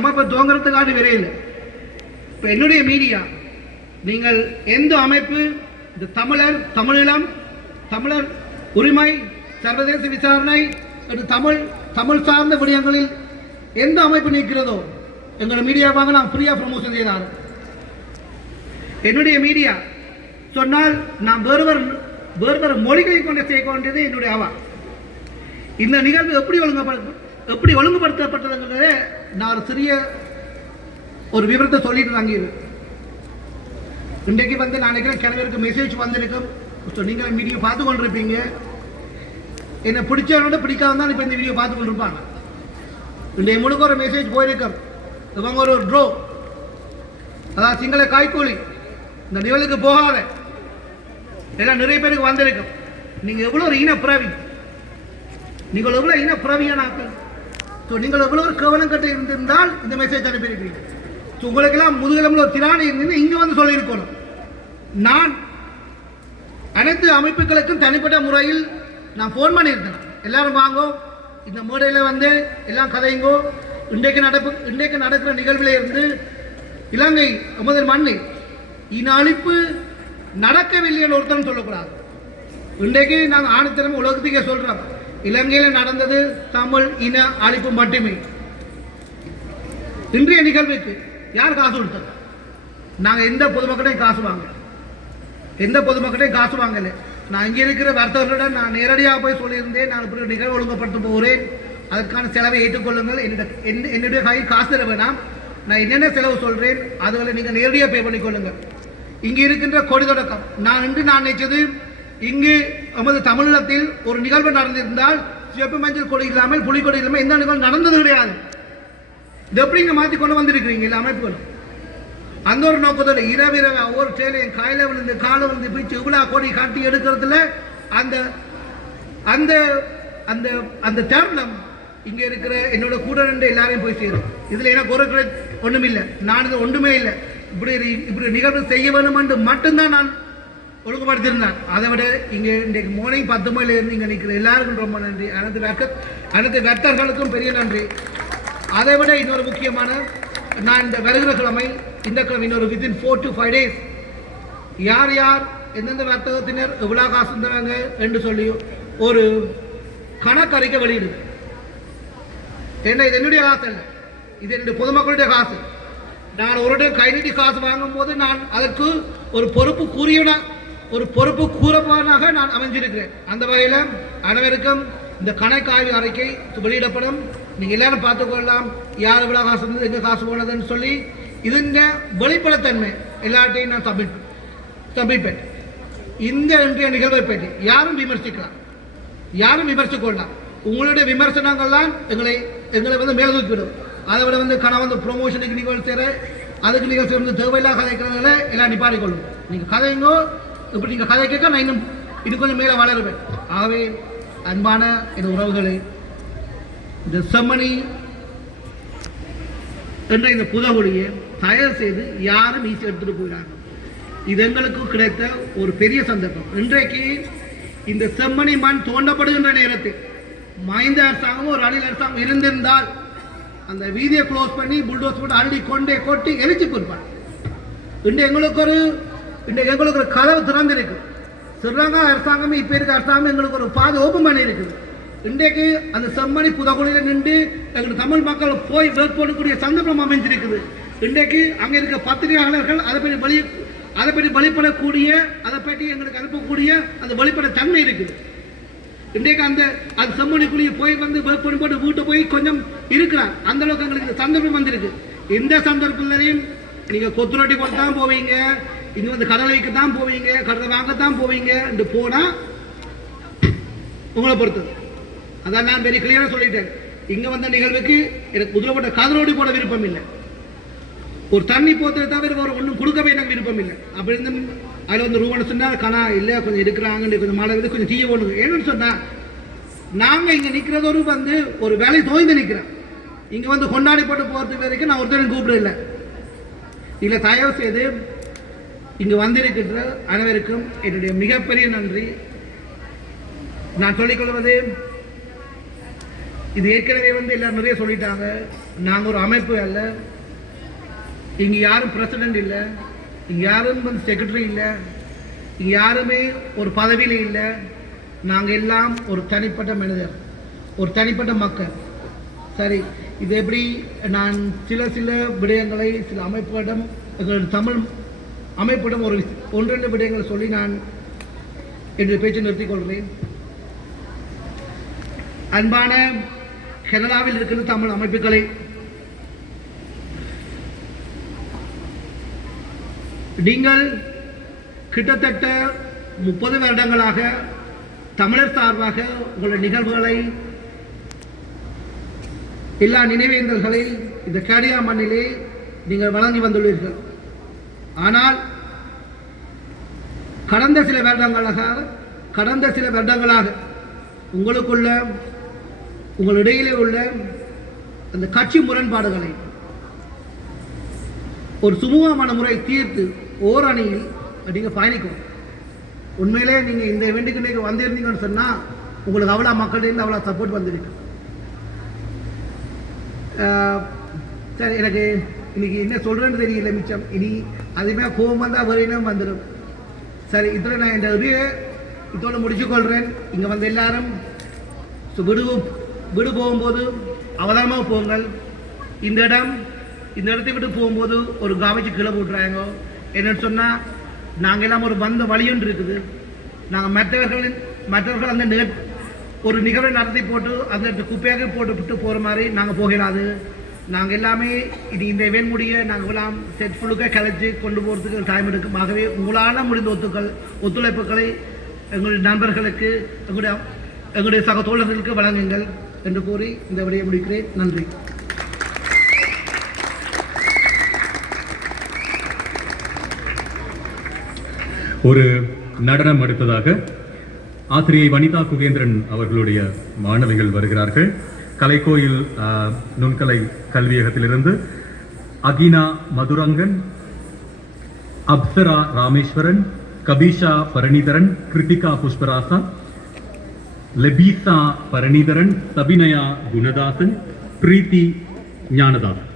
அமைப்பை துவங்குறதுக்கான விரையில். இப்போ என்னுடைய மீடியா நீங்கள் எந்த அமைப்பு இந்த தமிழர் தமிழீழம் தமிழர் உரிமை சர்வதேச விசாரணை என்று தமிழ் தமிழ் சார்ந்த விடயங்களில் எந்த அமைப்பு நிற்கிறதோ எங்களோட மீடியாவாக நான் ஃப்ரீயாக ப்ரமோஷன் செய்தார். என்னுடைய மீடியா சொன்னால் நான் வேறுவர் வேறுவர் மொழிகளை கொண்டு செய்ய வேண்டியது என்னுடைய அவா. இந்த நிகழ்வு எப்படி ஒழுங்கப்படும் எப்படி ஒழுங்குபடுத்தப்பட்டதுங்கிறத நான் ஒரு சிறிய ஒரு விவரத்தை சொல்லிட்டு வாங்கிடுவேன் இன்றைக்கு வந்து நான் நினைக்கிறேன் கிணவருக்கு மெசேஜ் வந்திருக்கும். ஸோ நீங்கள் வீடியோ பார்த்து கொண்டிருப்பீங்க. என்னை பிடிச்சவனோட பிடிக்காம தான் இப்போ இந்த வீடியோ பார்த்து கொண்டிருப்பாங்க. இன்றைய முழுக்க ஒரு மெசேஜ் போயிருக்கும். இவங்க ஒரு ட்ரோ அதாவது சிங்கள காய்கூலி இந்த நிகழ்வுக்கு போகாத. எல்லாம் நிறைய பேருக்கு வந்திருக்கும். நீங்கள் எவ்வளோ ஒரு இனப்பிரவி நீங்கள் எவ்வளோ இனப்பிரவியான ஆக்கள் ஸோ நீங்கள் எவ்வளோ ஒரு கவனம் கட்டு இருந்திருந்தால் இந்த மெசேஜ் அனுப்பியிருப்பீங்க ஸோ உங்களுக்கெல்லாம் முதுகெலும்புல ஒரு திராணி இருந்து இங்கே வந்து சொல்லியிருக்கணும். நான் அனைத்து அமைப்புகளுக்கும் தனிப்பட்ட முறையில் நான் ஃபோன் பண்ணியிருந்தேன். எல்லாரும் வாங்கோ இந்த மேடையில் வந்து எல்லாம் கதைங்கோ. இன்றைக்கு நடப்பு இன்றைக்கு நடக்கிற நிகழ்வில் இருந்து இலங்கை எமது மண்ணில் இன அழிப்பு நடக்கவில்லைன்னு ஒருத்தரும் சொல்லக்கூடாது. இன்றைக்கு நாங்கள் ஆணித்தரம் உலகத்துக்கே சொல்கிறோம் இலங்கையில் நடந்தது தமிழ் இன அழிப்பு மட்டுமே. இன்றைய நிகழ்வுக்கு யார் காசு கொடுத்தது? நாங்கள் எந்த பொதுமக்களையும் காசு வாங்கல. எந்த பொதுமக்களையும் காசு வாங்கல. நான் இங்கே இருக்கிற வர்த்தகர்களிடம் நான் நேரடியாக போய் சொல்லியிருந்தேன். நான் இப்படி நிகழ்வு ஒழுங்குபடுத்த போகிறேன். அதற்கான செலவை ஏற்றுக்கொள்ளுங்கள். என்னுடைய என்ன- என்னுடைய கையில் காசு தர வேணாம். நான் என்னென்ன செலவு சொல்கிறேன் அதுகளை நீங்கள் நேரடியாக பே பண்ணிக்கொள்ளுங்கள். இங்கே இருக்கின்ற கொடி தொடக்கம். நான் இன்று நான் நினைச்சது இங்கு நமது தமிழகத்தில் ஒரு நிகழ்வு நடந்திருந்தால் சிவப்பு மஞ்சள் கொடி இல்லாமல் புலிக்கொடி இல்லாமல் எந்த நிகழ்வு நடந்தது கிடையாது. இது எப்படி இங்கே மாற்றி கொண்டு வந்திருக்கிறீங்க? இல்லை அமைப்புகள் அந்த ஒரு நோக்கத்தோட இரவிரவு ஒவ்வொரு சேலையும் காயில விழுந்து காலை விழுந்து பிடிச்சி இவ்வளோ கொடி காட்டி எடுக்கிறதுல அந்த அந்த அந்த அந்த தருணம் இங்கே இருக்கிற என்னோட கூட நின்று எல்லாரையும் போய் சேரும். இதில் எனக்கு ஒரு ஒன்றும் இல்லை நான் இது ஒன்றுமே இல்லை. இப்படி இப்படி நிகழ்வு செய்ய வேணும் என்று மட்டும்தான் நான் ஒழுங்குபடுத்தியிருந்தேன் அதை விட இங்கே இன்றைக்கு மார்னிங் பத்து மணிலேருந்து இங்கே நிற்கிற எல்லாருக்கும் ரொம்ப நன்றி. அனைத்து வெக்க அனைத்து வெத்தர்களுக்கும் பெரிய நன்றி. அதை விட இன்னொரு முக்கியமான நான் இந்த வருகிற கிழமை இந்த கிழமை இன்னொரு within four to five days யார் யார் எந்தெந்த வர்த்தகத்தினர் எவ்வளோ காசு தந்தாங்க என்று சொல்லி ஒரு கணக்கறிக்கை வெளியிடு ஏன்னா இது என்னுடைய காசு இல்லை இது என்னுடைய பொதுமக்களுடைய காசு. நான் ஒரு கை நீட்டி காசு வாங்கும் போது நான் அதற்கு ஒரு பொறுப்பு கூறியவனா ஒரு பொறுப்பு கூறப்பானாக நான் அமைஞ்சிருக்கிறேன் அந்த வகையில் அனைவருக்கும் இந்த கணக்காய்வு அறிக்கை வெளியிடப்படும். நீங்கள் எல்லாரும் பார்த்துக்கொள்ளலாம் யார் இவ்வளோ காசு இருந்தது எங்கே காசு போனதுன்னு சொல்லி இதுங்க வெளிப்படத்தன்மை எல்லாத்தையும் நான் சப்மிட் சமீபன் இந்த இன்றைய நிகழ்வை பற்றி யாரும் விமர்சிக்கலாம். யாரும் விமர்சிக்கொள்ளலாம் உங்களுடைய விமர்சனங்கள் தான் எங்களை எங்களை வந்து மேலதூக்கிவிடும் அதை விட வந்து கணவன் வந்து ப்ரொமோஷனுக்கு நிகழ்ச்சி அதுக்கு நிகழ்ச்சி வந்து தேவையில்லாத கதைக்கிறதுல எல்லாம் நிப்பாடிக்கொள்ளும் நீங்கள் கதைங்கோ இப்படி நீங்கள் கதை கேட்க நான் இன்னும் இது கொஞ்சம் மேலே வளருவேன். ஆகவே அன்பான இந்த உறவுகளே இந்த செம்மணி என்ற இந்த புதகுழியை தயார் செய்து யாரும் ஈஸி எடுத்துகிட்டு போயிடாங்க இது எங்களுக்கு கிடைத்த ஒரு பெரிய சந்தர்ப்பம். இன்றைக்கு இந்த செம்மணி மண் தோண்டப்படுகின்ற நேரத்தில் மைந்த அரசாங்கம் ஒரு அணில் அரசாங்கம் இருந்திருந்தால் அந்த வீதியை க்ளோஸ் பண்ணி புல்டோஸ் போட்டு அள்ளி கொண்டே கொட்டி எரிச்சு போயிருப்பாங்க இன்று எங்களுக்கு ஒரு இன்றைக்கு எங்களுக்கு ஒரு கதவு திறந்திருக்கு. ஸ்ரீலங்கா அரசாங்கமே இப்போ இருக்க அரசாங்கம் எங்களுக்கு ஒரு பாதை ஓப்பன் பண்ணி இருக்குது இன்றைக்கு அந்த செம்மணி புதகுழியில் நின்று எங்கள் தமிழ் மக்கள் போய் வேட்போடக்கூடிய சந்தர்ப்பம் அமைஞ்சிருக்குது. இன்றைக்கு அங்கே இருக்க பத்திரிகையாளர்கள் அதை பற்றி வெளி அதை பற்றி வெளிப்படக்கூடிய அதை பற்றி எங்களுக்கு அனுப்பக்கூடிய அந்த வெளிப்பட தன்மை இருக்குது. இன்றைக்கு அந்த அது செம்மணிக்குள்ளேயே போய் வந்து வேட் போட்டு வீட்டு போய் கொஞ்சம் இருக்கிறார் அந்த அளவுக்கு எங்களுக்கு சந்தர்ப்பம் வந்திருக்கு. இந்த சந்தர்ப்பத்திலையும் நீங்கள் கொத்துரொட்டி போட்டு தான் போவீங்க. இங்கே வந்து கடலை வைக்க தான் போவீங்க கடலை வாங்கத்தான் போவீங்க என்று போனால் உங்களை பொறுத்தது. அதான் நான் வெரி கிளியராக சொல்லிட்டேன். இங்கே வந்த நிகழ்வுக்கு எனக்கு முதலப்பட்ட கதலோடு போட விருப்பம் இல்லை. ஒரு தண்ணி போத்ததை தவிர ஒரு ஒன்றும் கொடுக்கவே எனக்கு விருப்பம் இல்லை. அப்படி இருந்து அதில் வந்து ரூபாய் சொன்னால் கணா இல்லை கொஞ்சம் இருக்கிறாங்கன்னு கொஞ்சம் மழை வந்து கொஞ்சம் தீய ஒன்று ஏன்னு சொன்னால் நாங்கள் இங்கே நிற்கிறதோடு வந்து ஒரு வேலை தோய்ந்து நிற்கிறேன் இங்கே வந்து கொண்டாடி போட்டு போகிறது வரைக்கும் நான் ஒருத்தரும் கூப்பிட இல்லை இல்லை தயவு செய்து இங்கு வந்திருக்கின்ற அனைவருக்கும் என்னுடைய மிகப்பெரிய நன்றி. நான் சொல்லிக்கொள்வது இது ஏற்கனவே வந்து எல்லாரும் நிறைய சொல்லிட்டாங்க. நாங்கள் ஒரு அமைப்பு அல்ல. இங்கே யாரும் பிரசிடென்ட் இல்லை. இங்கே யாரும் வந்து செக்ரட்டரி இல்லை. இங்கே யாருமே ஒரு பதவியில் இல்லை. நாங்கள் எல்லாம் ஒரு தனிப்பட்ட மனிதர் ஒரு தனிப்பட்ட மக்கள். சரி இது எப்படி நான் சில சில விடயங்களை சில அமைப்புகளிடம் எங்களோட தமிழ் அமைப்பிடம் ஒரு ஒன்றிரண்டு ஒன்றெண்டு விடயங்களை சொல்லி நான் என்று பேச்சு நிறுத்திக் கொள்கிறேன் அன்பான கனடாவில் இருக்கிற தமிழ் அமைப்புகளை நீங்கள் கிட்டத்தட்ட முப்பது வருடங்களாக தமிழர் சார்பாக உங்களுடைய நிகழ்வுகளை எல்லா நினைவேந்தல்களை இந்த கேடியா மண்ணிலே நீங்கள் வழங்கி வந்துள்ளீர்கள். ஆனால் கடந்த சில வருடங்களாக கடந்த சில வருடங்களாக உங்களுக்குள்ள உங்களிடையிலே உள்ள அந்த கட்சி முரண்பாடுகளை ஒரு சுமூகமான முறை தீர்த்து ஓரணியில் நீங்கள் பயணிக்கும். உண்மையிலே நீங்கள் இந்த இவெண்ட்டுக்கு நீங்கள் வந்திருந்தீங்கன்னு சொன்னால் உங்களுக்கு அவ்வளோ மக்கள்கிட்ட அவ்வளோ சப்போர்ட் வந்திருக்கு. சரி எனக்கு இன்னைக்கு என்ன சொல்கிறேன்னு தெரியல மிச்சம். இனி அதுமே கோபம் வந்தால் வரையினும் வந்துடும் சரி இதில் நான் இந்த இது இதோட முடிச்சுக்கொள்கிறேன் இங்கே வந்து எல்லாரும் ஸோ விடு விடு போகும்போது அவதானமாக போங்கள். இந்த இடம் இந்த இடத்தை விட்டு போகும்போது ஒரு காமிச்சு கீழே போட்டுறாங்க. என்னன்னு சொன்னால் நாங்கள் எல்லாம் ஒரு வந்த வழியொன்று இருக்குது. நாங்கள் மற்றவர்களின் மற்றவர்கள் அந்த நிகழ் ஒரு நிகழ்வை நடத்தி போட்டு அந்த குப்பையாக போட்டு விட்டு போகிற மாதிரி நாங்கள் போகிறாது நாங்கள் எல்லாமே இது இந்த இவன் முடிய நாங்கள் எல்லாம் செட் ஃபுல்லுக்காக கலைச்சு கொண்டு போகிறதுக்கு டைம் எடுக்கும். ஆகவே உங்களால் முடிந்த ஒத்துக்கள் ஒத்துழைப்புகளை எங்களுடைய நண்பர்களுக்கு எங்களுடைய எங்களுடைய சக தோழர்களுக்கு வழங்குங்கள் என்று கூறி இந்த விடையை முடிக்கிறேன். நன்றி. ஒரு நடனம் அடுத்ததாக ஆசிரியை வனிதா குகேந்திரன் அவர்களுடைய மாணவிகள் வருகிறார்கள். கலைக்கோயில் நுண்கலை கல்வியகத்திலிருந்து அகினா மதுரங்கன் அப்சரா ராமேஸ்வரன் கபீஷா பரணிதரன் கிருத்திகா புஷ்பராசா லெபீசா பரணிதரன் சபினயா குணதாசன் பிரீத்தி ஞானதாசன்.